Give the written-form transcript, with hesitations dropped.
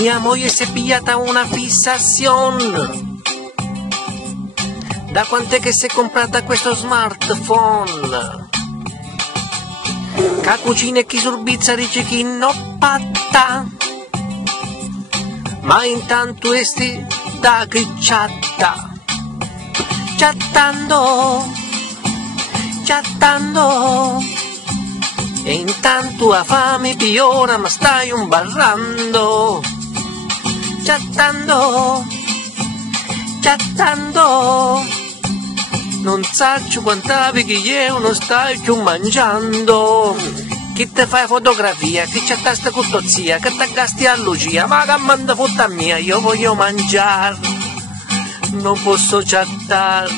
Mia moglie si è pigliata una fissazione. Da quant'è che si è comprata questo smartphone? Ca cucina e chi surbizza dice chi no patta. Ma intanto esti da gricciata. Chattando. E intanto a fame piora ma stai un barrando. Chattando. Non saccio quant'avi che io non stai più mangiando. Chi te fai fotografia, chi chattaste con tua zia, che te gasti a Lucia, ma che manda fotta mia, io voglio mangiare, non posso chattare.